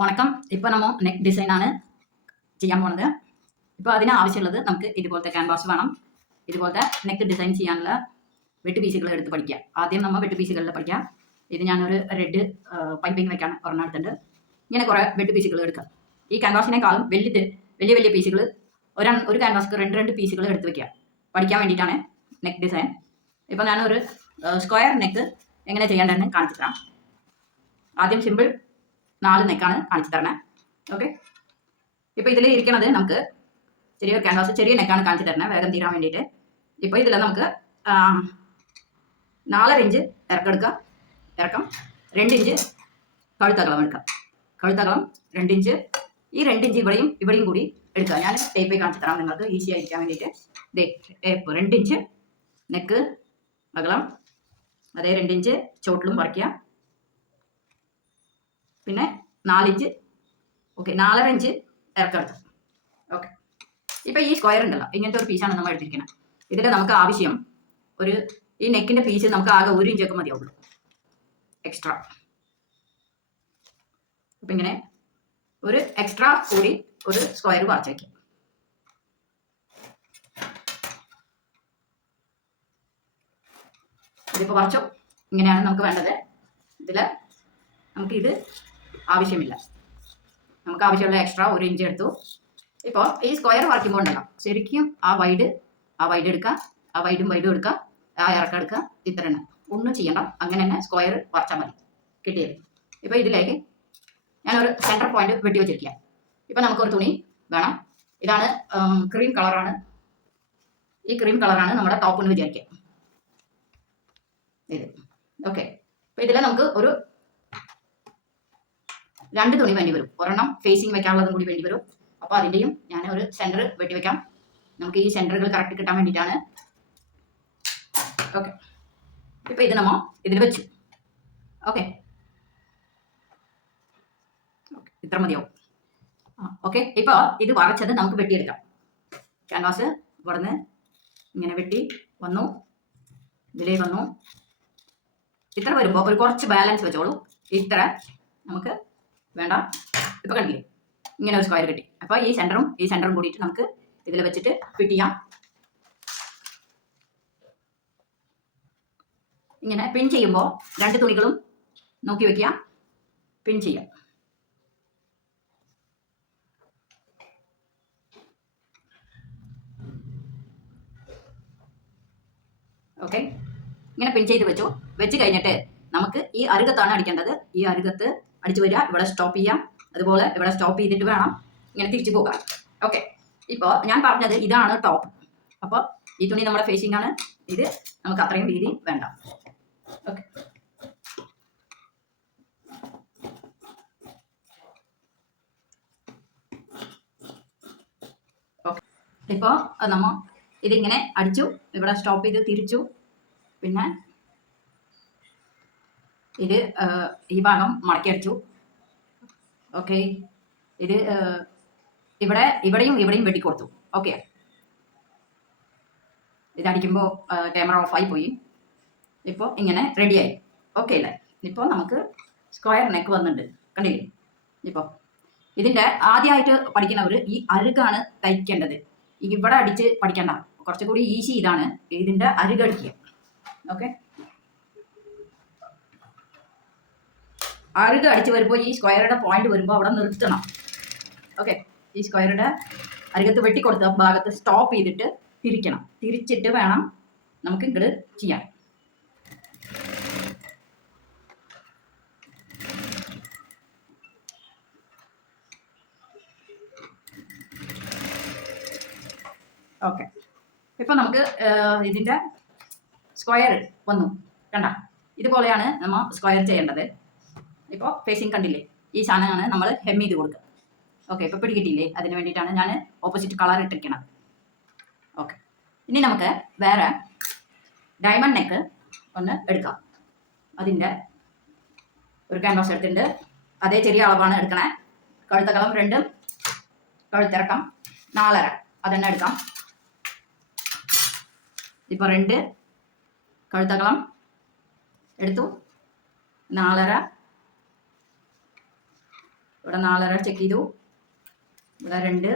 വണക്കം. ഇപ്പോൾ നമ്മൾ നെക്ക് ഡിസൈനാണ് ചെയ്യാൻ പോണത്. ഇപ്പോൾ അതിന് ആവശ്യമുള്ളത് നമുക്ക് ഇതുപോലത്തെ ക്യാൻവാസ് വേണം. ഇതുപോലത്തെ നെക്ക് ഡിസൈൻ ചെയ്യാനുള്ള വെട്ട് പീസുകൾ എടുത്ത് പഠിക്കുക. ആദ്യം നമ്മൾ വെട്ട് പീസുകളിൽ പഠിക്കാം. ഇത് ഞാനൊരു റെഡ് പൈപ്പിംഗ് വെക്കാൻ ഒരെണ്ണം എടുത്തിട്ടുണ്ട്. ഇങ്ങനെ കുറേ വെട്ട് പീസുകൾ എടുക്കുക. ഈ ക്യാൻവാസിനേക്കാളും വലിയ വലിയ പീസുകൾ ഒരു ക്യാൻവാസ്ക്ക് രണ്ട് പീസുകൾ എടുത്ത് വെക്കുക. പഠിക്കാൻ വേണ്ടിയിട്ടാണ് നെക്ക് ഡിസൈൻ. ഇപ്പോൾ ഞാനൊരു സ്ക്വയർ നെക്ക് എങ്ങനെ ചെയ്യേണ്ടതെന്ന് കാണിച്ചു തരാം. ആദ്യം സിമ്പിൾ 4 നെക്കാണ് കാണിച്ചു തരണേ. ഓക്കെ, ഇപ്പോൾ ഇതിൽ ഇരിക്കണത് നമുക്ക് ചെറിയ ക്യാൻവാസ് ചെറിയ നെക്കാണ് കാണിച്ചു തരണേ, വേഗം തീരാൻ വേണ്ടിയിട്ട്. ഇപ്പോൾ ഇതിൽ നമുക്ക് 4.5 ഇഞ്ച് ഇറക്കം 2 ഇഞ്ച് കഴുത്തകലം എടുക്കാം. കഴുത്തകലം 2 ഇഞ്ച്, ഈ 2 ഇഞ്ച് ഇവിടെയും കൂടി എടുക്കുക. ഞാൻ ടേപ്പ് കാണിച്ചു തരാം നിങ്ങൾക്ക് ഈസി ആയിരിക്കാൻ വേണ്ടിയിട്ട്. 2 ഇഞ്ച് നെക്ക് അകലം, അതേ 2 ഇഞ്ച് ചോട്ടിലും പറിക്കുക. പിന്നെ 4 ഇഞ്ച്, ഓക്കെ 4.5 ഇഞ്ച് ഇറക്കെടുത്തു. ഓക്കെ, ഇപ്പം ഈ സ്ക്വയർ ഉണ്ടല്ലോ, ഇങ്ങനത്തെ ഒരു പീസാണ് നമ്മൾ എടുത്തിരിക്കുന്നത്. ഇതിൽ നമുക്ക് ആവശ്യം ഈ നെക്കിൻ്റെ പീസ് നമുക്ക് ആകെ 1 ഇഞ്ചൊക്കെ മതിയാവുള്ളൂ എക്സ്ട്രാ. അപ്പം ഇങ്ങനെ ഒരു എക്സ്ട്രാ കൂടി ഒരു സ്ക്വയർ വരച്ച് വയ്ക്കാം. ഇതിപ്പോൾ വരച്ചു, ഇങ്ങനെയാണ് നമുക്ക് വേണ്ടത്. ഇതിൽ നമുക്കിത് ആവശ്യമില്ല, നമുക്ക് ആവശ്യമുള്ള എക്സ്ട്രാ 1 ഇഞ്ച് എടുത്തു. ഇപ്പോൾ ഈ സ്ക്വയർ വരയ്ക്കുമ്പോൾ ഉണ്ടല്ലോ, ശരിക്കും ആ വൈഡ് എടുക്കുക, ആ വൈഡും എടുക്കുക, ആ ഇറക്കം എടുക്കുക. ഇത്ര തന്നെ, ഒന്നും ചെയ്യണ്ട, അങ്ങനെ തന്നെ സ്ക്വയർ വരച്ചാൽ മതി. കിട്ടിയത്. ഇപ്പോൾ ഇതിലേക്ക് ഞാനൊരു സെൻറ്റർ പോയിന്റ് വെട്ടി വെച്ചിരിക്കുക. ഇപ്പോൾ നമുക്കൊരു തുണി വേണം. ഇതാണ് ക്രീം കളറാണ്, ഈ ക്രീം കളറാണ് നമ്മുടെ ടോപ്പ് എന്ന് വിചാരിക്കുക. ഇത് ഓക്കെ. അപ്പോൾ ഇതിൽ നമുക്ക് ഒരു 2 തുണി വേണ്ടി വരും. ഒരെണ്ണം ഫേസിങ് വെക്കാനുള്ളതും കൂടി വേണ്ടി വരും. അപ്പോൾ അതിൻ്റെയും ഞാൻ ഒരു സെൻറ്റർ വെട്ടി വെക്കാം. നമുക്ക് ഈ സെൻറ്ററുകൾ കറക്റ്റ് കിട്ടാൻ വേണ്ടിയിട്ടാണ്. ഓക്കെ, ഇപ്പോൾ ഇത് നമ്മൾ ഇതിൽ വെച്ചു. ഓക്കെ, ഇത്ര മതിയാവും. ഓക്കെ, ഇപ്പോൾ ഇത് വരച്ചത് നമുക്ക് വെട്ടിയെടുക്കാം. ക്യാൻവാസ് ഇവിടുന്ന് ഇങ്ങനെ വെട്ടി വന്നു, ഇതിലേക്ക് വന്നു. ഇത്ര വരുമ്പോൾ ഒരു കുറച്ച് ബാലൻസ് വെച്ചോളൂ. ഇത്ര നമുക്ക് വേണ്ട. ഇപ്പൊ കണ്ടില്ലേ, ഇങ്ങനെ ഒരു സ്ക്വയർ കിട്ടി. അപ്പോൾ ഈ സെന്ററും കൂടിയിട്ട് നമുക്ക് ഇതിൽ വെച്ചിട്ട് ഫിറ്റ് ചെയ്യാം. ഇങ്ങനെ പിൻ ചെയ്യുമ്പോൾ 2 തുണികളും നോക്കി വെക്കുക, പിൻ ചെയ്യാം. ഓക്കെ, ഇങ്ങനെ പിൻ ചെയ്ത് വെച്ച് കഴിഞ്ഞിട്ട് നമുക്ക് ഈ അരുകത്താണ് അടിക്കേണ്ടത്. ഈ അരുകത്ത് അടിച്ചു വരിക, ഇവിടെ സ്റ്റോപ്പ് ചെയ്യാം. അതുപോലെ ഇവിടെ സ്റ്റോപ്പ് ചെയ്തിട്ട് വേണം ഇങ്ങനെ തിരിച്ചു പോകാം. ഓക്കെ, ഇപ്പോൾ ഞാൻ പറഞ്ഞത് ഇതാണ് ടോപ്പ്. അപ്പോൾ ഈ തുണി നമ്മുടെ ഫേസിംഗ് ആണ്. ഇത് നമുക്ക് അത്രയും വീതി വേണ്ട. ഓക്കെ, ഓക്കെ, ഇപ്പോൾ നമ്മൾ ഇതിങ്ങനെ അടിച്ചു, ഇവിടെ സ്റ്റോപ്പ് ചെയ്ത് തിരിച്ചു. പിന്നെ ഇത് ഈ ഭാഗം മടക്കി അടിച്ചു. ഓക്കെ, ഇത് ഇവിടെയും വെട്ടിക്കൊടുത്തു. ഓക്കെ, ഇതടിക്കുമ്പോൾ ക്യാമറ ഓഫായി പോയി. ഇപ്പോൾ ഇങ്ങനെ റെഡിയായി. ഓക്കെ അല്ലേ? ഇപ്പോൾ നമുക്ക് സ്ക്വയർ നെക്ക് വന്നിട്ടുണ്ട്, കണ്ടില്ലേ? ഇപ്പോൾ ഇതിൻ്റെ ആദ്യമായിട്ട് പഠിക്കുന്നവർ ഈ അരുകാണ് തയ്ക്കേണ്ടത്. ഇവിടെ അടിച്ച് പഠിക്കണ്ട, കുറച്ചുകൂടി ഈസി ഇതാണ്. ഇതിൻ്റെ അരുകടിക്കുക. ഓക്കെ, അരുക അടിച്ച് വരുമ്പോൾ ഈ സ്ക്വയറുടെ പോയിന്റ് വരുമ്പോൾ അവിടെ നിർത്തണം. ഓക്കെ, ഈ സ്ക്വയറുടെ അരുകത്ത് വെട്ടിക്കൊടുത്ത ഭാഗത്ത് സ്റ്റോപ്പ് ചെയ്തിട്ട് തിരിക്കണം. തിരിച്ചിട്ട് വേണം നമുക്ക് ഇങ്ങോട്ട് ചെയ്യാൻ. ഓക്കെ, ഇപ്പം നമുക്ക് ഇതിൻ്റെ സ്ക്വയർ വന്നു, കണ്ട? ഇതുപോലെയാണ് നമ്മൾ സ്ക്വയർ ചെയ്യേണ്ടത്. ഇപ്പോൾ ഫേസിങ് കണ്ടില്ലേ? ഈ സാധനമാണ് നമ്മൾ ഹെം ചെയ്ത് കൊടുക്കുക. ഓക്കെ, ഇപ്പോൾ പിടികിട്ടില്ലേ? അതിന് വേണ്ടിയിട്ടാണ് ഞാൻ ഓപ്പോസിറ്റ് കളർ ഇട്ടിരിക്കുന്നത്. ഓക്കെ, ഇനി നമുക്ക് വേറെ ഡയമണ്ട് നെക്ക് ഒന്ന് എടുക്കാം. അതിൻ്റെ ഒരു ക്യാൻവാസ് എടുത്തിട്ടുണ്ട്. അതേ ചെറിയ അളവാണ് എടുക്കണേ. കഴുത്തകലം 2, കഴുത്തിറക്കം 4.5 അതെന്നെ എടുക്കാം. ഇപ്പോൾ 2 കഴുത്തകലം എടുത്തു, 4.5 ഇവിടെ 4.5 ചെക്ക് ചെയ്തു, ഇവിടെ 2,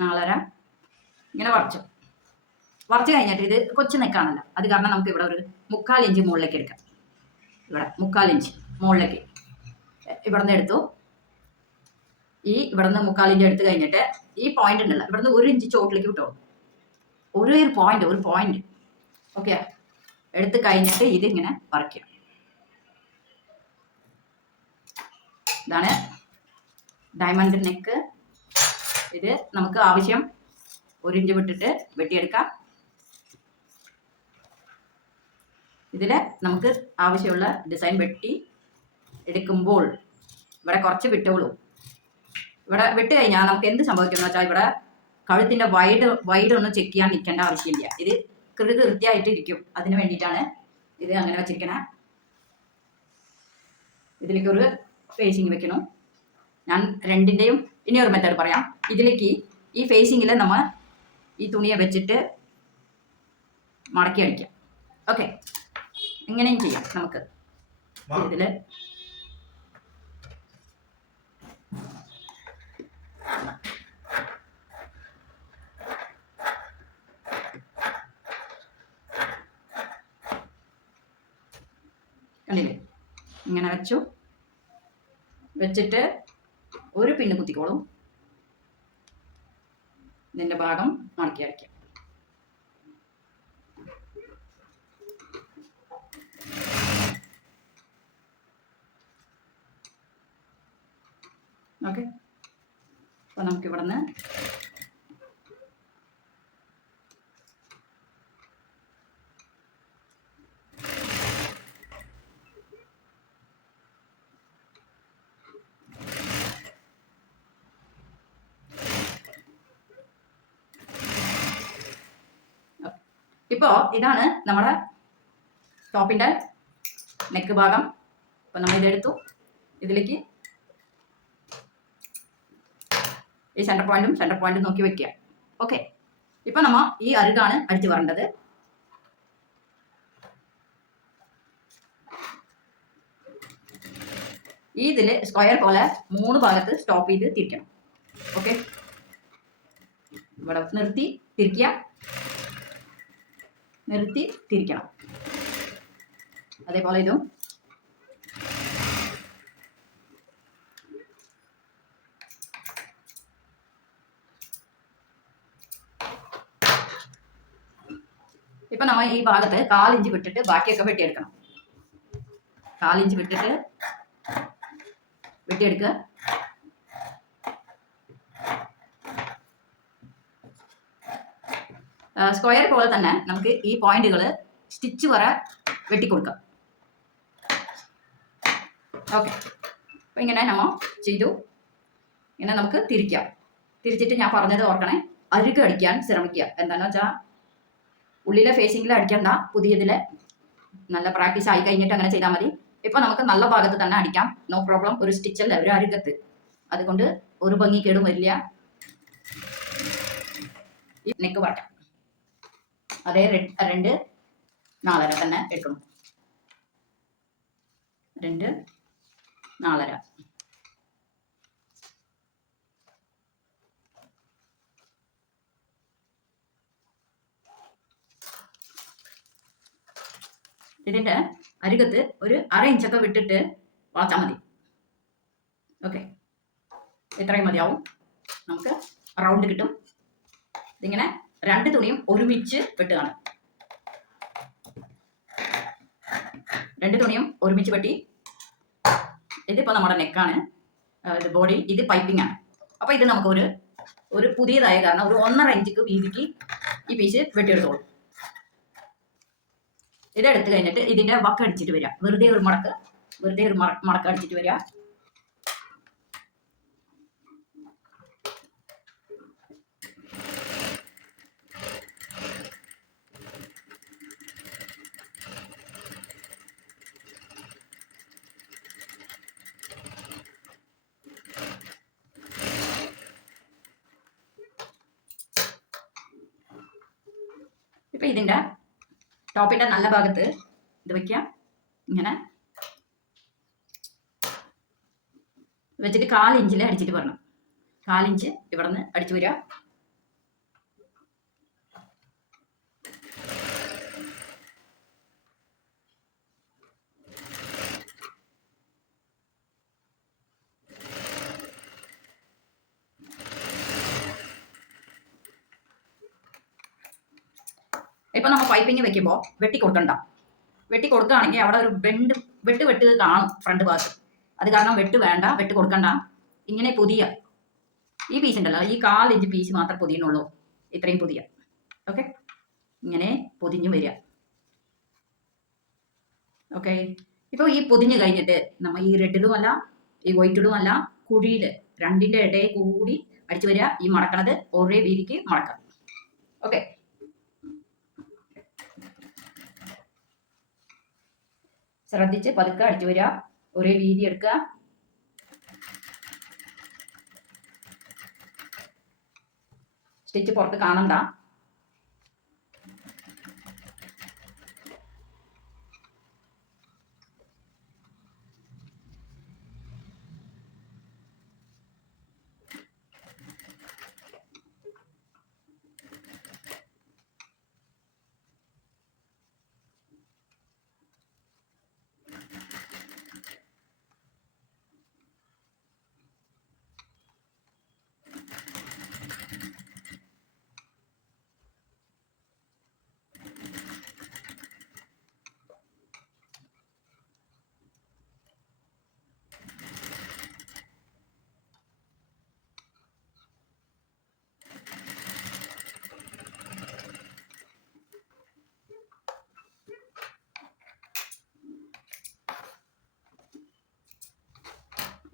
നാലര ഇങ്ങനെ വറച്ച് കഴിഞ്ഞിട്ട് ഇത് കൊച്ചു നെക്കാണല്ലോ, അത് കാരണം നമുക്ക് ഇവിടെ ഒരു 3/4 ഇഞ്ച് മുകളിലേക്ക് എടുക്കാം. ഇവിടെ 3/4 ഇഞ്ച് മുകളിലേക്ക് ഇവിടെ നിന്ന് എടുത്തു. ഇവിടെ നിന്ന് 3/4 ഇഞ്ച് എടുത്തു കഴിഞ്ഞിട്ട് ഈ പോയിന്റ് ഉണ്ടല്ലോ, ഇവിടെ നിന്ന് 1 ഇഞ്ച് ചോട്ടിലേക്ക് വിട്ടോ, ഒരു പോയിന്റ് ഓക്കെ. എടുത്ത് കഴിഞ്ഞിട്ട് ഇതിങ്ങനെ വറയ്ക്കുക. ഇതാണ് ഡയമണ്ട് നെക്ക്. ഇത് നമുക്ക് ആവശ്യം 1 ഇഞ്ച് വിട്ടിട്ട് വെട്ടിയെടുക്കാം. ഇതിൽ നമുക്ക് ആവശ്യമുള്ള ഡിസൈൻ വെട്ടി എടുക്കുമ്പോൾ ഇവിടെ കുറച്ച് വിട്ടോളൂ. ഇവിടെ വിട്ട് കഴിഞ്ഞാൽ നമുക്ക് എന്ത് സംഭവിക്കുമെന്ന് വെച്ചാൽ ഇവിടെ കഴുത്തിൻ്റെ വൈഡ് ഒന്നും ചെക്ക് ചെയ്യാൻ നിൽക്കേണ്ട ആവശ്യമില്ല. ഇത് കൃത്യമായിട്ട് ഇരിക്കും. അതിന് വേണ്ടിയിട്ടാണ് ഇത് അങ്ങനെ വെച്ചിരിക്കണേ. ഇതിലേക്ക് ഒരു ഫേസിങ് വെക്കണം. ഞാൻ രണ്ടിൻ്റെയും ഇനി ഒരു മെത്തേഡ് പറയാം. ഇതിലേക്ക് ഈ ഫേസിങ്ങിൽ നമ്മൾ ഈ തുണിയെ വെച്ചിട്ട് മടക്കി അടിക്കാം. ഓക്കെ, ഇങ്ങനെയും ചെയ്യാം നമുക്ക്. ഇതിൽ കണ്ടില്ലേ, ഇങ്ങനെ വെച്ചിട്ട് ഒരു പിന്ന് കുത്തിക്കോളും. ഇതിൻ്റെ ഭാഗം മടക്കി അടിക്കാം. ഓക്കെ, അപ്പോൾ നമുക്കിവിടെ നിന്ന് ഇപ്പോൾ ഇതാണ് നമ്മുടെ ടോപ്പിൻ്റെ നെക്ക് ഭാഗം. അപ്പോൾ നമ്മൾ ഇതെടുത്തു, ഇതിലേക്ക് ഈ സെൻറ്റർ പോയിന്റും നോക്കി വെക്കുക. ഓക്കെ, ഇപ്പോൾ നമ്മൾ ഈ അരുകാണ് അടിച്ചു വരേണ്ടത്. ഇതിൽ സ്ക്വയർ പോലെ 3 ഭാഗത്ത് സ്റ്റോപ്പ് ചെയ്ത് തിരിക്കണം. ഓക്കെ, ഇവിടെ നിർത്തി തിരിക്കണം. അതേപോലെ ഇതും ഇപ്പൊ നമ്മൾ ഈ ഭാഗത്ത് 1/4 ഇഞ്ച് വിട്ടിട്ട് ബാക്കിയൊക്കെ വെട്ടിയെടുക്കണം. 1/4 ഇഞ്ച് വിട്ടിട്ട് വെട്ടിയെടുക്കുക. സ്ക്വയർ പോലെ തന്നെ നമുക്ക് ഈ പോയിന്റുകൾ സ്റ്റിച്ച് വരെ വെട്ടിക്കൊടുക്കാം. ഓക്കെ, അപ്പോൾ ഇങ്ങനെ നമ്മൾ ചെയ്തു. ഇങ്ങനെ നമുക്ക് തിരിച്ചിട്ട് ഞാൻ പറഞ്ഞത് ഓർക്കണേ, അരുക്ക് അടിക്കാൻ ശ്രമിക്കുക. എന്താണെന്ന് വെച്ചാൽ ഉള്ളിലെ ഫേസിങ്ങിൽ അടിക്കണ്ട, പുതിയതിൽ നല്ല പ്രാക്ടീസ് ആയി കഴിഞ്ഞിട്ട് അങ്ങനെ ചെയ്താൽ മതി. ഇപ്പോൾ നമുക്ക് നല്ല ഭാഗത്ത് തന്നെ അടിക്കാം, നോ പ്രോബ്ലം. ഒരു സ്റ്റിച്ചല്ല, ഒരു അരുകത്ത്, അതുകൊണ്ട് ഒരു ഭംഗി കേടും വരില്ല. ഈ നെക്ക് വരക്കാം. അതേ 2 4.5 തന്നെ എടുക്കണം. 2 4.5. ഇതിൻ്റെ അരികത്ത് ഒരു 1/2 ഇഞ്ചൊക്കെ വിട്ടിട്ട് വളച്ചാൽ മതി. ഓക്കെ, ഇത്രയും മതിയാവും. നമുക്ക് റൗണ്ട് കിട്ടും. ഇതിങ്ങനെ 2 തുണിയും ഒരുമിച്ച് വെട്ടുകയാണ്. 2 തുണിയും ഒരുമിച്ച് വെട്ടി. ഇതിപ്പോൾ നമ്മുടെ നെക്കാണ്, ഇത് ബോഡി, ഇത് പൈപ്പിംഗ് ആണ്. അപ്പോൾ ഇത് നമുക്ക് ഒരു പുതിയതായ കാരണം ഒരു 1.5 ഇഞ്ച് വീതിക്ക് ഈ പീസ് വെട്ടിയെടുത്തോളൂ. ഇതെടുത്ത് കഴിഞ്ഞിട്ട് ഇതിൻ്റെ വക്ക് അടിച്ചിട്ട് വരിക. വെറുതെ ഒരു മടക്ക് അടിച്ചിട്ട് വരിക. ഇപ്പം ഇതിൻ്റെ ടോപ്പിൻ്റെ നല്ല ഭാഗത്ത് ഇത് വയ്ക്കുക. ഇങ്ങനെ വെച്ചിട്ട് 1/4 ഇഞ്ചിൽ അടിച്ചിട്ട് വരണം. 1/4 ഇഞ്ച് ഇവിടെ നിന്ന് അടിച്ചു വരിക. ഇപ്പൊ നമ്മൾ പൈപ്പിങ് വെക്കുമ്പോൾ വെട്ടി കൊടുക്കണ്ട. വെട്ടി കൊടുക്കുകയാണെങ്കിൽ അവിടെ ഒരു വെട്ട് കാണും ഫ്രണ്ട് ഭാഗത്ത്. അത് കാരണം വെട്ട് വേണ്ട, വെട്ട് കൊടുക്കണ്ട. ഇങ്ങനെ പുതിയ ഈ പീസ് ഉണ്ടല്ലോ, ഈ 1/4 ഇഞ്ച് പീസ് മാത്രം പൊതിയുന്നുള്ളൂ. ഇത്രയും പുതിയ. ഓക്കെ, ഇങ്ങനെ പൊതിഞ്ഞു വരിക. ഓക്കെ, ഇപ്പോൾ ഈ പൊതിഞ്ഞ് കഴിഞ്ഞിട്ട് നമ്മൾ ഈ റെഡിലുമല്ല ഈ വൈറ്റിലുമല്ല, കുഴിയിൽ രണ്ടിൻ്റെ ഇടയിൽ കൂടി അടിച്ചു വരിക. ഈ മടക്കണത് ഒരേ വീതിക്ക് മടക്കാം. ഓക്കെ, ശ്രദ്ധിച്ച് പതുക്കെ അടിച്ചു വരിക. ഒരേ വീതി എടുക്കുക. സ്റ്റിച്ച് പുറത്ത് കാണണ്ട.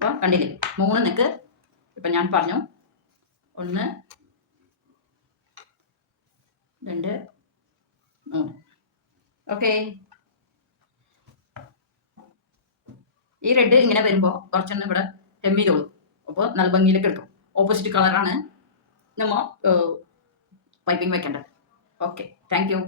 അപ്പോൾ കണ്ടില്ലേ, 3 നെക്ക് ഇപ്പം ഞാൻ പറഞ്ഞു. 1 2 3. ഓക്കെ, ഈ റെഡ് ഇങ്ങനെ വരുമ്പോൾ കുറച്ചൊന്ന് ഇവിടെ ഹെം ചെയ്തോളൂ. അപ്പോൾ നല്ല ഭംഗിയിലേക്ക് എടുക്കും. ഓപ്പോസിറ്റ് കളറാണ് നമ്മൾ പൈപ്പിംഗ് വെക്കേണ്ടത്. Okay, thank you.